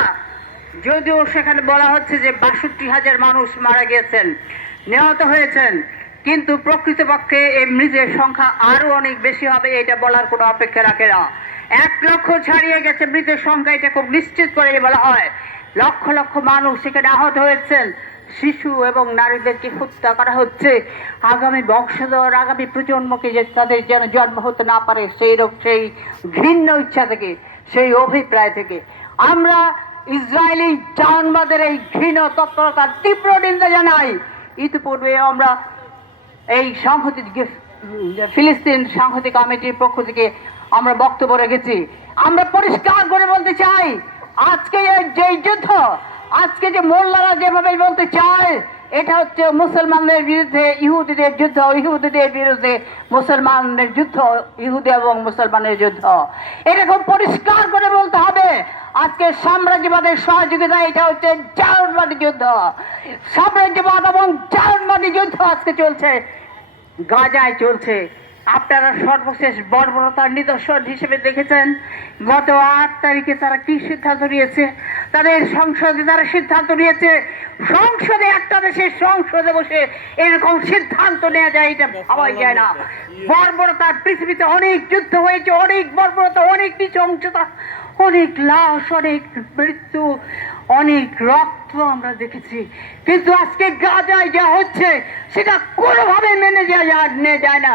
গাজা, যদিও সেখানে বলা হচ্ছে যে ৬২,০০০ মানুষ মারা গিয়েছেন, নিহত হয়েছেন, কিন্তু প্রকৃতপক্ষে এই মৃতের সংখ্যা আরো অনেক বেশি হবে, এটা বলার কোনো অপেক্ষা রাখে না। ১ লক্ষ ছাড়িয়ে গেছে মৃতের সংখ্যা, এটা খুব নিশ্চিত করে বলা হয়। লক্ষ লক্ষ মানুষ সেখানে আহত হয়েছেন, শিশু এবং নারীদেরকে হত্যা করা হচ্ছে আগামী বংশধর, আগামী প্রজন্মকে যে তাদের যেন জন্ম হতে না পারে সেই ঘৃণ্য ইচ্ছা থেকে, সেই অভিপ্রায় থেকে আমরা ইসরায়েলি জাহানবাদের এই ঘৃণ তৎপরতার তীব্র নিন্দা জানাই। ইতিপূর্বে আমরা এই সংহতি ফিলিস্তিন সংহতি কমিটির পক্ষ থেকে আমরা বক্তব্য রেখেছি। আমরা পরিষ্কার করে বলতে চাই, আজকে যে যুদ্ধ, আজকে যে মোল্লারা যেভাবে বলতে চায় এটা হচ্ছে মুসলমানদের বিরুদ্ধে ইহুদিদের যুদ্ধ, ইহুদিদের বিরুদ্ধে মুসলমানদের যুদ্ধ, ইহুদি এবং মুসলমানের যুদ্ধ, এটা খুব পরিষ্কার করে বলতে হবে। আজকে সাম্রাজ্যবাদের সহযোগিতা, এটা হচ্ছে জাহানবাদী যুদ্ধ, সাম্রাজ্যবাদ এবং জাহানবাদী যুদ্ধ আজকে চলছে, গাজায় চলছে। আপনারা সর্বশেষ বর্বরতার নিদর্শন হিসেবে দেখেছেন গত ৮ তারিখে তারা কি সিদ্ধান্ত নিয়েছে, তাদের সংসদে তারা সিদ্ধান্ত নিয়েছে। সংসদে, একটা দেশের সংসদে বসে এরকম সিদ্ধান্ত নেওয়া যায়, এটা ভাবাই যায় না। বর্বরতার পৃথিবীতে অনেক যুদ্ধ হয়েছে, অনেক বর্বরতা, অনেক নৃশংসতা, অনেক লাশ, অনেক মৃত্যু, অনেক রক্ত আমরা দেখেছি, কিন্তু আজকে গাজায় যা হচ্ছে সেটা কোনোভাবে মেনে যায় না।